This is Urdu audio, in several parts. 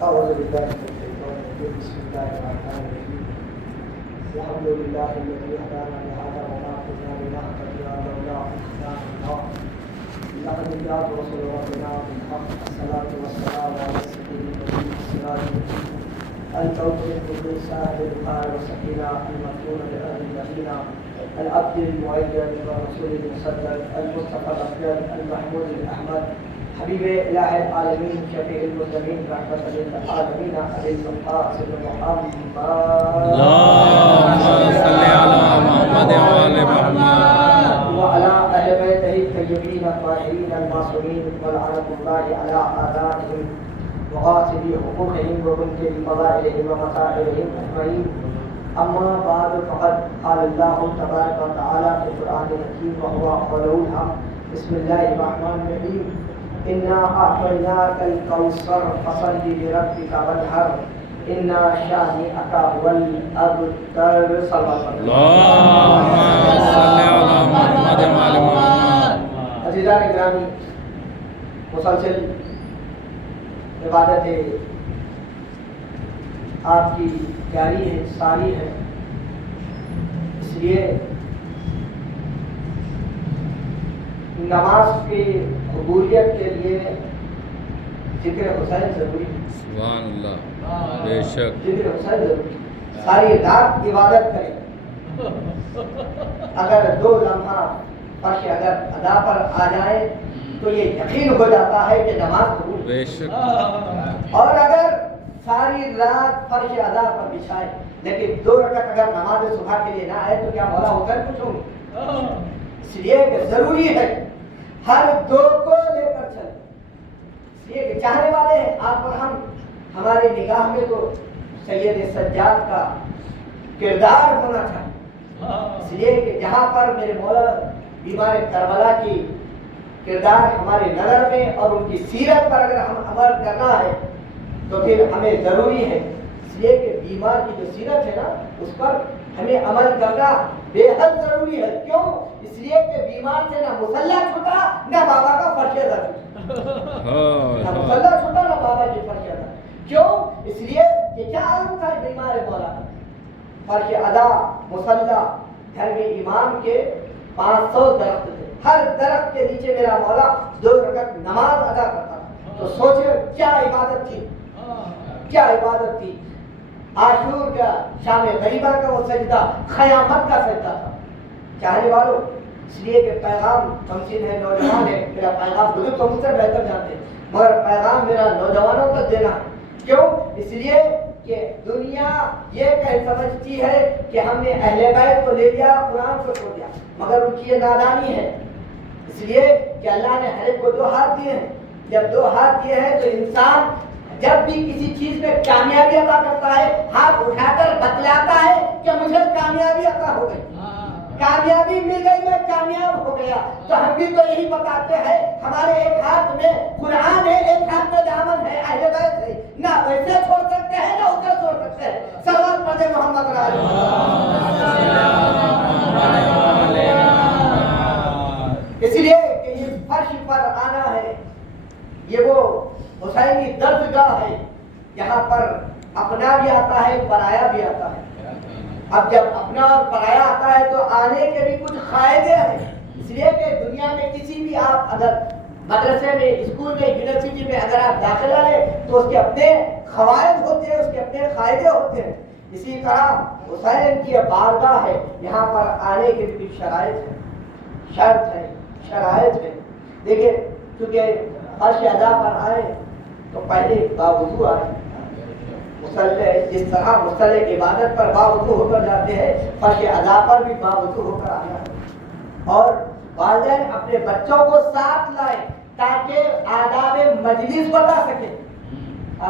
أعوذ بالله من الشيطان الرجيم بسم الله الرحمن الرحيم الحمد لله الذي هدانا لهذا وما كنا لنهتدي لولا أن هدانا الله لقد جاءت رسل ربنا بالحق الصلاة والسلام على سيد النبي السراج الكوكب القدوس صاحب البحار والسكينة المكتوم لأهل المدينة العبد المؤيد والرسول المصدق المصطفى الأخيار المحمود الأحمد حبیب الہ العالمین شفیع المسلمین رحمت للعالمین ابی القاسم محمد اللهم صل على محمد وعلى محمد وعلى اہل بیتہ الطیبین الطاہرین المعصومین ولعنۃ اللہ علی اعدائهم وغاصبی حقوقهم ومنکر فضائلهم ومسائلهم اجمعین اما بعد فقد قال اللہ تبارک وتعالی فی القرآن الحکیم وهو قوله الحق بسم اللہ الرحمن الرحیم إنا أعطيناك الكوثر فصل لربك وانحر إنا شانئك هو الأبتر صلى الله عليه وسلم. اللهم صل على محمد وعلى محمد. عزیزان گرامی، مسلسل عبادتیں آپ کی جاری ہے، ساری ہے، اس لیے نماز کی قبولیت کے لیے ذکر حسین ضروری ہے. سبحان اللہ، بے شک ذکر حسین ضروری ہے. ساری رات عبادت کریں، اگر 2 لمحہ فرش اگر ادا پر آ جائے تو یہ یقین ہو جاتا ہے کہ نماز قبول. بے شک. اور اگر ساری رات فرش ادا پر بچھائے لیکن 2 رکعت اگر نماز صبح کے لیے نہ آئے تو کیا مولا ہو کر کچھ ہوں؟ اس لیے کہ ضروری ہے ہر 2 کو لے کر چلیں. اس لیے کہ چاہنے والے ہیں آپ اور ہم، ہماری نگاہ میں تو سید سجاد کا کردار ہونا چاہیے. اس لیے کہ جہاں پر میرے مولا بیمار کربلا کی کردار ہماری نظر میں اور ان کی سیرت پر اگر ہم عمل کرنا ہے تو پھر ہمیں ضروری ہے. اس لیے کہ بیمار کی جو سیرت ہے نا اس پر ہمیں عمل کرنا بے حد ضروری ہے. کیوں؟ اس لیے کہ بیمار سے نہ مصلح چھوٹا نہ بابا کا فرش ادا چھوٹا. نہ مصلح چھوٹا نہ بابا کی فرش ادا. کیوں؟ اس لیے کہ کیا عالم تھا بیمار مولا کا؟ فرش ادا، مصلح. گھر میں امام کے 500 درخت تھے، ہر درخت کے نیچے میرا مولا 2 رکعت نماز ادا کرتا تھا. تو سوچے کیا عبادت تھی، کیا عبادت تھی. عاشور کا، شام غریبہ کا وہ سجدہ قیامت کا سجدہ تھا. چاہنے والوں، اس لیے کہ پیغام کمسن ہے، نوجوان ہے، میرا پیغام بزرگ تو مجھ سے بہتر جانتے ہیں مگر پیغام میرا نوجوانوں تک دینا ہے. کیوں؟ اس لیے کہ دنیا یہ سمجھتی ہے کہ ہم نے اہل بیت کو لے لیا، قرآن کو چھوڑ دیا، مگر ان کی یہ نادانی ہے. اس لیے کہ اللہ نے ہر ایک کو 2 ہاتھ دیے ہیں. جب 2 ہاتھ دیے ہیں تو انسان جب بھی کسی چیز میں کامیابی عطا کرتا ہے ہاتھ اٹھا کر بتلاتا ہے کہ مجھے کامیابی عطا ہو گئی، کامیابی مل گئی، میں کامیاب ہو گیا. تو ہم بھی تو یہی بتاتے ہیں ہمارے ایک ہاتھ میں قرآن ہے، ایک ہاتھ میں دامن ہے، اہل بیت ہے. نہ ویسے چھوڑ سکتے ہیں نہ اسے چھوڑ سکتے ہیں. صلوات پڑھیں محمد علیہ وسلم. اس لیے کہ یہ فرش پر آنا ہے، یہ وہ حسینی درسگاہ ہے یہاں پر اپنا بھی آتا ہے، پرایا بھی آتا ہے. اب جب اپنا اور پرایا آتا ہے تو آنے کے بھی کچھ فائدے ہیں. اس لیے کہ دنیا میں کسی بھی آپ اگر مدرسے میں، اسکول میں، یونیورسٹی میں اگر آپ داخلہ لیں تو اس کے اپنے فوائد ہوتے ہیں، اس کے اپنے فائدے ہوتے ہیں. اسی طرح حسین کی بارگاہ ہے، یہاں پر آنے کے بھی شرائط ہیں، شرط ہے، شرائط ہے. دیکھیں کیونکہ فرش ادا پر آئے تو پہلے باوضو آئے. مصلح جس طرح مصلح عبادت پر باوضو ہو کر جاتے ہیں، فرش ادا پر بھی باوضو ہو کر آنا ہے. اور والدین اپنے بچوں کو ساتھ لائیں تاکہ آداب مجلس بتا سکیں،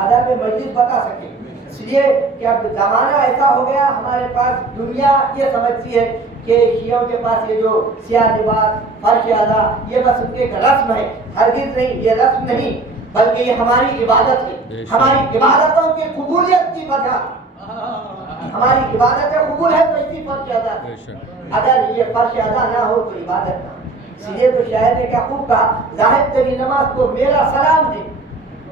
آداب مجلس بتا سکیں. اس لیے کہ اب زمانہ ایسا ہو گیا، ہمارے پاس دنیا یہ سمجھتی ہے کہ شیعوں کے پاس یہ جو سیاہ لباس، فرش ادا، یہ بس ان کے ایک رسم ہے. ہرگز نہیں، یہ رسم نہیں بلکہ یہ ہماری عبادت ہے. ہماری عبادتوں کی قبولیت کی وجہ، ہماری عبادت قبول ہے تو اسی فرش ادا. اگر یہ فرش ادا نہ ہو تو عبادت نہ. اس لیے تو شاعر نے کیا خوب کہا، زاہد تیری نماز کو میرا سلام دے،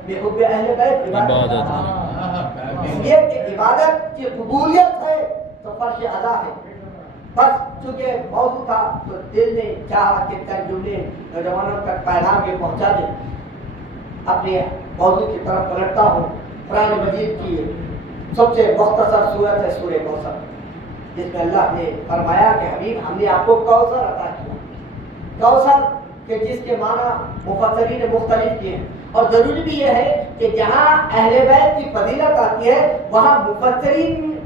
بحب اہل بیت عبادت ہے۔ اس لیے کہ عبادت کی قبولیت ہے تو فرش ادا ہے۔ بس چونکہ موضوع تھا تو دل نے چاہا کہ چند جملے نوجوانوں تک پیغام یہ پہنچا دیں۔ اپنے موضوع کی طرف پلٹتا ہوں۔ قرآن مجید کی سب سے مختصر سورت ہے سورہ کوثر، جس میں اللہ نے فرمایا کہ حبیب ہم نے آپ کو کوثر عطا کیا۔ کوثر کہ جس کے معنی مفسرین نے مختلف کیے ہیں، اور ضروری بھی یہ ہے کہ جہاں اہل بیت کی فضیلت آتی ہے وہاں مفسرین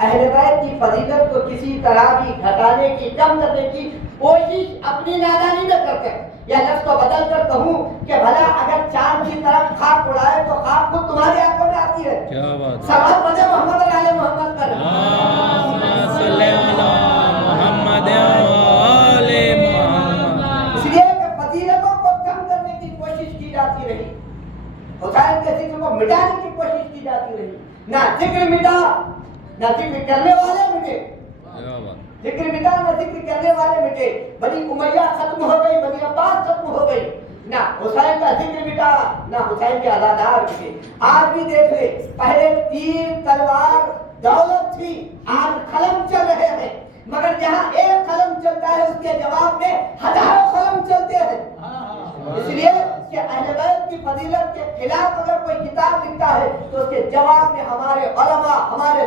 اہل بیت کی فضیلت کو کسی طرح بھی گھٹانے کی، کم کرنے کی کوشش اپنی نادانی میں کرتے ہیں۔ یا لفظ کو بدل کر کہوں کہ بھلا اگر چاند کی طرف خاک اڑائے تو خاک خود تمہاری آنکھوں میں آتی ہے۔ کیا بات، سلام پڑھے محمد اور آل محمد پر۔ اللہم صلی علی محمد و آل محمد۔ اس لیے کہ فضیلتوں کو کم کرنے کی کوشش کی جاتی رہی، حسین کے ذکر کو مٹانے کی کوشش کی جاتی رہی۔ نہ ذکر مٹا، نہ ذکر کرنے والے مٹے۔ کیا بات، ذکر مٹا نہ ذکر کرنے والے مٹے۔ بنی امیہ ختم ہو گئی، بنی عباس ختم ہو گئی، نہ حسین کا ذکر مٹا نہ حسین کے عزادار مٹے۔ آج بھی دیکھ لے، پہلے تیر تلوار دولت تھی، آج قلم چل رہے ہیں، مگر جہاں ایک قلم چلتا ہے اس کے جواب میں ہزاروں قلم چلتے ہیں۔ اس لیے کہ اہل بیت کی فضیلت کے خلاف اگر کوئی کتاب لکھتا ہے تو اس کے جواب میں ہمارے علماء، ہمارے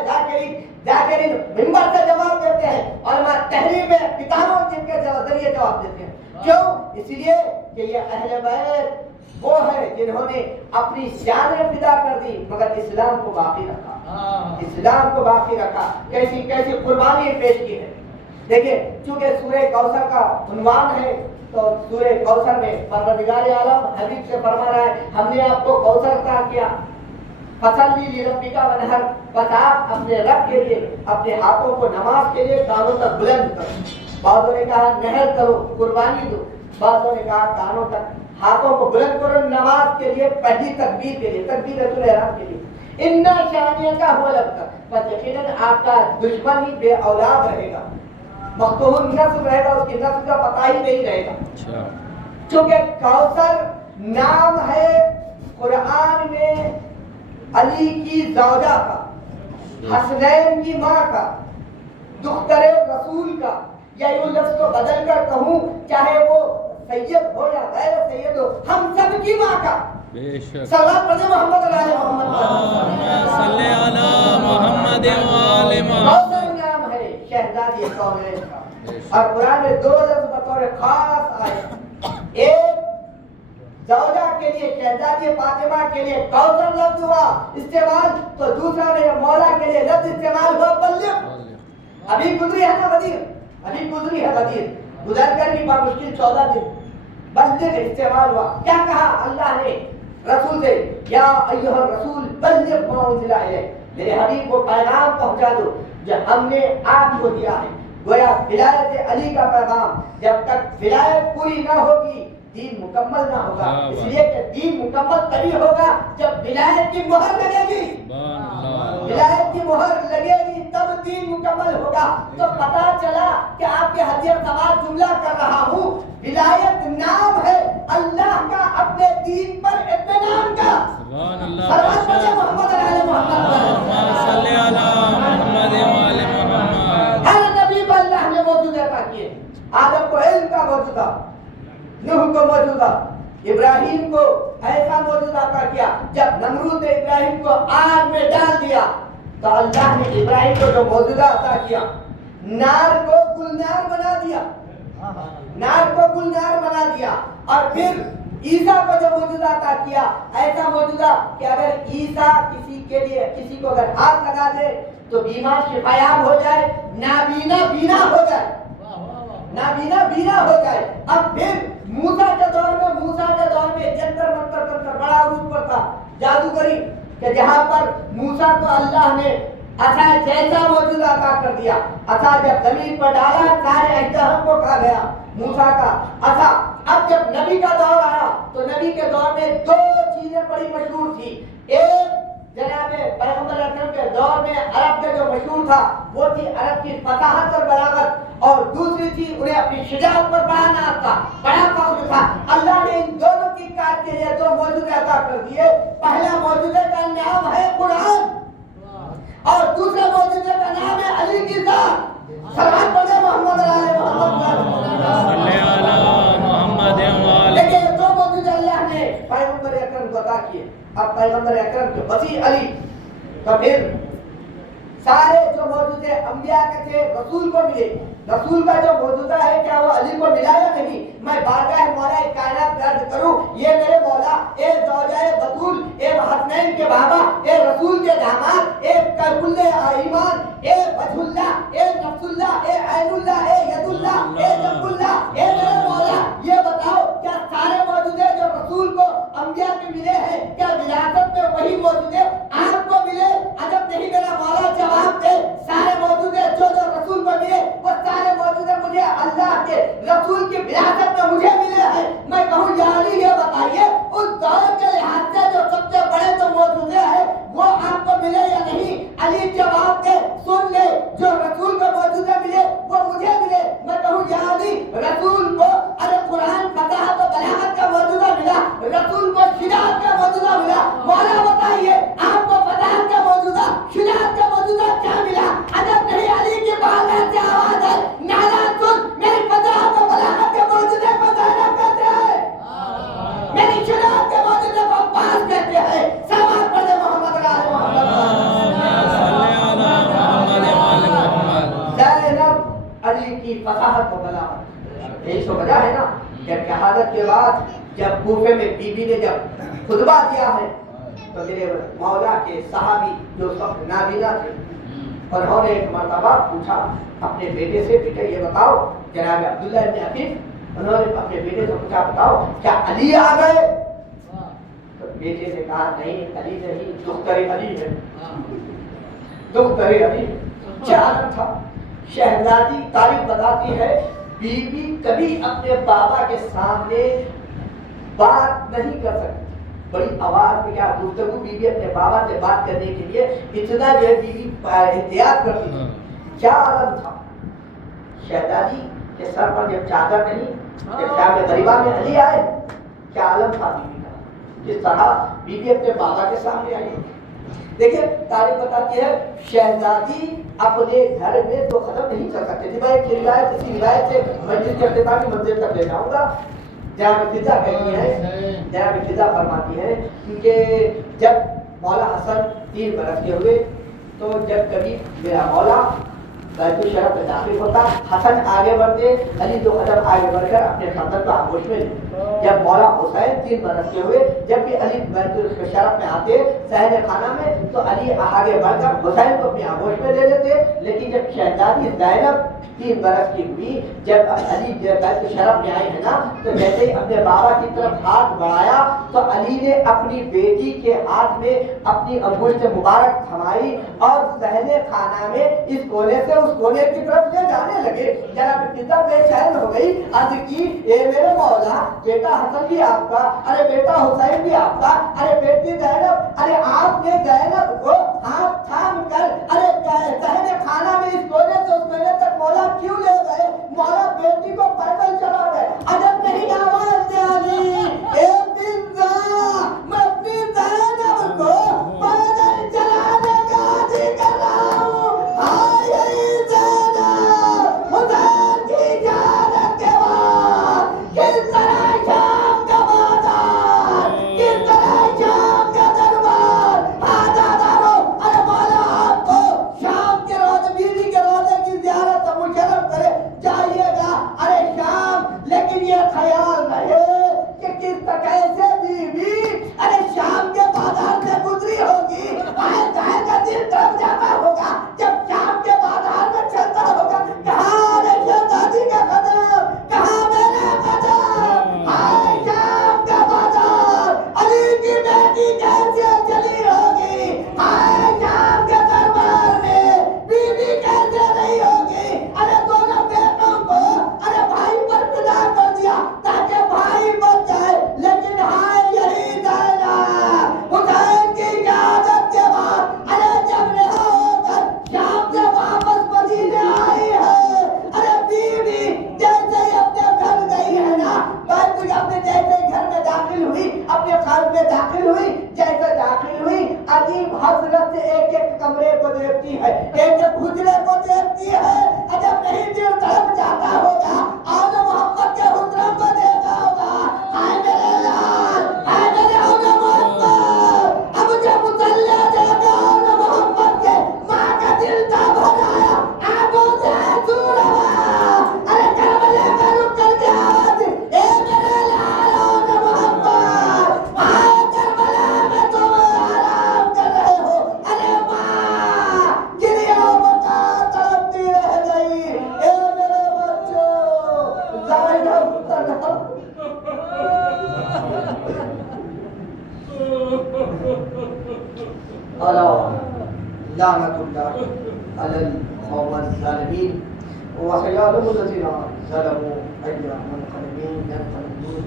ذاکرین منبر سے جواب دیتے ہیں، علماء تحریر میں کتابوں جن کے ذریعے جواب دیتے ہیں۔ کیوں؟ اس لیے کہ یہ اہل بیت وہ ہے جنہوں نے اپنی جانیں فدا کر دی مگر اسلام کو باقی رکھا، اسلام کو باقی رکھا۔ کیسی کیسی قربانی پیش کی ہے۔ دیکھیں چونکہ سورہ کوثر کا عنوان ہے تو سورہ کوثر میں پروردگار عالم حبیب سے فرما رہا ہے ہم نے آپ کو کوثر عطا کیا، فصلی لربک ونحر، بس آپ اپنے رب کے لیے اپنے ہاتھوں کو نماز کے لیے کانوں تک بلند کرو۔ بعضوں نے کہا نحر کرو، قربانی دو، بعضوں نے کہا کانوں تک، ہاتھوں کو بلند کرو نماز کے لیے، پہلی تکبیر کے لیے، تکبیرۃ الاحرام کے لیے۔ ان شانیہ کا ہو لگتا، بس یقیناً آپ کا دشمن ہی بے اولاد رہے گا، مقتول نسل رہے گا، اس کی نسل کا پتہ ہی نہیں رہے گا۔ چونکہ کوثر نام ہے قرآن میں علی کی زوجہ کا، حسنین کی ماں کا، دختر رسول کا، یا یوں لفظ کو بدل کر کہوں چاہے وہ سید ہو یا غیر سید ہو، ہم سب کی ماں کا۔ بے شک، صلوات پڑھیں محمد اور آل محمد۔ اللہم صلی علی محمد و آل محمد۔ کوثر نام ہے شہزادی کونین کا، اور قرآن میں دو لفظ بطور خاص آئے، ایک زوجہ کے لیے شہزادی فاطمہ کے لیے کوثر لفظ ہوا استعمال، تو دوسرا میں مولا کے لیے لفظ استعمال ہوا بلغ۔ ابھی گزری ہے نا غدیر، ابھی گزری ہے غدیر، گزر کر بھی بمشکل 14 دن، بلغ استعمال ہوا۔ کیا کہا اللہ نے رسول سے؟ یا ایھا الرسول بلغ ما انزل الیک، میرے حبیب کو پیغام پہنچا دو جو ہم نے آپ کو دیا ہے۔ گویا ولایت علی کا پیغام، جب تک ولایت پوری نہ ہوگی دین مکمل نہ ہوگا، اس لیے کہ دین مکمل تبھی ہوگا جب ولایت کی مہر لگے گی، ولایت کی مہر لگے گی تب دین مکمل ہوگا۔ تو پتا چلا کہ آپ کے حدیث سوال جملہ کر رہا ہوں، ولایت نام ہے اللہ کا اپنے دین پر اطمینان کا۔ صلوات پڑھیں محمد اور آل محمد۔ صلی علی محمد و آل محمد۔ ہر نبی کو اللہ نے موجود عطا کیے، آدم کو علم کا موجودہ، نوح کو موجودہ، ابراہیم کو ایسا موجودہ عطا کیا۔ جب نمرود نے ابراہیم کو آگ میں ڈال دیا تو اللہ نے ابراہیم کو جو موجودہ عطا کیا، نار کو گلنار بنا دیا، نار کو گلنار بنا دیا، اور پھر عیسیٰ کو جو موجودہ عطا کیا، ایسا موجودہ کہ اگر عیسیٰ کسی کے لیے کسی کو اگر ہاتھ لگا دے تو بیمار شفایاب ہو جائے، نابینا بینا ہو جائے، نابینا بینا ہو جائے۔ اب پھر موسیٰ کے دور میں جنتر منتر تنتر بڑا عروج پر تھا، جادوگری، کہ جہاں پر موسیٰ کو اللہ نے عصا جیسا موجودہ عطا کر دیا، عصا جب زمین پر ڈالا سارے اجدہا کو کھا گیا موسیٰ کا عصا۔ اب جب نبی کا دور آیا تو نبی کے دور میں دو چیزیں بڑی مشہور تھی، ایک جناب پیغمبر اکرم کے دور میں عرب کا جو مشہور تھا وہ تھی عرب کی فصاحت اور بلاغت، اور دوسری چیز انہیں اپنی شجاعت پر بڑا ناز تھا، بڑا فخر تھا۔ اللہ نے ان دونوں کی کاٹ کے لیے دو موجودے عطا کر دیے۔ پہلا موجودے کا نام ہے قرآن اور دوسرے موجودے کا نام ہے علی کی ذات۔ سلام پڑھے محمد علی محمد۔ لیکن دو موجودے اللہ نے پیغمبر اکرم کو عطا کیے۔ اب پیغمبر اکرم کے وسیع علی تو پھر سارے جو موجودے انبیاء کے تھے رسول کو ملے۔ رسول کا جو موجودہ ہے کیا وہ علی کو ملا یا نہیں؟ میں بارگاہ مولا کائنات عرض کروں، یہ میرے مولا اے زوجہ بطول، اے حسنین کے بابا، اے رسول کے داماد، اے کل ایمان، اے وجہ اللہ، اے نفس اللہ، اے عین اللہ، اے ید اللہ، اے جنب اللہ، اے میرے مولا یہ بتاؤ کیا سارے موجودے جو رسول کو انبیاء کے ملے ہیں کیا وراثت میں وہی موجودے آپ کو ملے؟ عجب نہیں میرا مولا، جواب دے۔ سارے موجودے جو رسول کو ملے وہ سارے موجودے مجھے اللہ کے رسول کی وراثت میں مجھے ملے ہیں۔ میں کہوں یا علی یہ بتائیے اس دور کے لحاظ سے جو سب سے بڑے جو موجودے ہیں وہ آپ کو ملے یا نہیں؟ علی جواب دے، سن لے، جو رسول کو موجودے ملے وہ مجھے ملے۔ میں کہوں یا علی رسول کو ارے قرآن فصاحت و بلاغت کا موجودہ ملا، رسول کو شجاعت کا موجودہ ملا۔ مولا بتائیے آپ کو فصاحت کا موجودہ، شجاعت کا موجودہ کیا ملا؟ عجب نہیں علی کی بات سے آواز ہے، نعرہ سن، میری فصاحت و بلاغت کے موجودے کو زینب کہتے ہیں، میری شجاعت کے موجودے کو عباس کہتے ہیں۔ سلام پڑھے محمد علی محمد۔ زینب علی کی فصاحت و بلاغت، یہی تو وجہ ہے نا جب شہادت کے بعد جب کوفے میں بی بی نے جب خطبہ دیا ہے تو میرے مولا کے صحابی جو سب نابینا تھے انہوں نے ایک مرتبہ پوچھا اپنے بیٹے سے، بیٹا یہ بتاؤ، جناب عبداللہ ابن عفیف انہوں نے اپنے بیٹے سے پوچھا بتاؤ کیا علی آ گئے؟ تو بیٹے نے کہا نہیں علی نہیں، دختر علی ہے، دختر علی۔ کیا عالم تھا! شہزادی تاریخ بتاتی ہے بی بی کبھی اپنے بابا کے سامنے بات نہیں کر سکتی، بڑی آواز میں کیا گفتگو بی بی اپنے بابا سے بات کرنے کے لیے اتنا جو ہے بی بی احتیاط کرتی تھی۔ کیا عالم تھا! شہزادی کے سر پر جب چادر نہیں، جب شام غریبہ میں علی آئے، کیا عالم تھا بی بی کا، جس طرح بی بی اپنے بابا کے سامنے آئی۔ دیکھیں تاریخ بتاتی ہے شہزادی اپنے گھر میں تو ختم نہیں کر سکتے تھے۔ میں ایک روایت اسی روایت سے مسجد کے افتتاح کی منزل تک لے جاؤں گا۔ جناب فضا کہتی ہے، جناب فضا فرماتی ہے کہ جب مولا حسن 3 برس کے ہوئے تو جب کبھی میرا مولا بیت الشرف میں داخل ہوتا، حسن آگے بڑھتے، علی 2 قدم آگے بڑھ کر اپنے خاندان کو آغوش میں لیتے۔ جب مولا حسین 3 برس کے ہوئے جب بھی علی بیت الشرف میں آتے صحن خانہ میں تو علی آگے بڑھ کر حسین کو اپنی آغوش میں لے لیتے۔ لیکن جب شہزادی زینب 3 برس کی ہوئی، جب علی بیت الشرف میں آئی ہے نا تو جیسے ہی اپنے بابا کی طرف ہاتھ بڑھایا تو علی نے اپنی بیٹی کے ہاتھ میں اپنی انگشت مبارک تھمائی اور صحن خانہ میں اس کونے سے اس کونے کی طرف لے جانے لگے۔ جناب فضا بے چین ہو گئی، عرض کی اے میرے مولا بیٹا حسن بھی آپ کا، ارے بیٹا حسین بھی آپ کا، ارے بیٹی زینب، ارے آپ نے زینب کو ہاتھ تھام کر ارے صحن خانہ میں اس کونے سے اس کونے تک مولا کیوں لے گئے؟ مولا بیٹی کو پیدل چلا گئے۔ عجب نہیں آواز دے علی اے فضا، میں اپنی زینب کو پیدل چلانے کا عزی کر رہا ہوں۔ حسین کی جانب کے بعد کس طرح شام کا بازار، کس طرح شام کا دربار آزادارو، ارے مولا آپ کو شام کے روزے بیوی کے روزے کی زیارت سے مشرف کرے جائیے گا ارے شام، لیکن یہ خیال رہے کہ کس طرح کمرے کو دیکھتی ہے، ایک حجرے کو دیکھتی ہے، عجب نہیں دل تڑپ جاتا ہوگا، آل محمد کے حجرے کو دیکھا ہوگا، ہائے میرے لال، ہائے میرے آل محمد، اب جب مطلع دیکھا آل محمد کے، ماں کا دل تھا بھر آیا، آنکھوں سے آنسو رہا، ارے کربلا کا رک کر کے آواز، اے میرے لال آل محمد، آئے کربلا میں تم آرام کر رہے ہو، ارے ماں گریہ بکا تڑپتی رہ گئی، اے میرے بچوں زینب تنہا الا لعنت اللہ علی القوم الظالمین وسيعلم الذين ظلموا أي منقلبين ينقلبون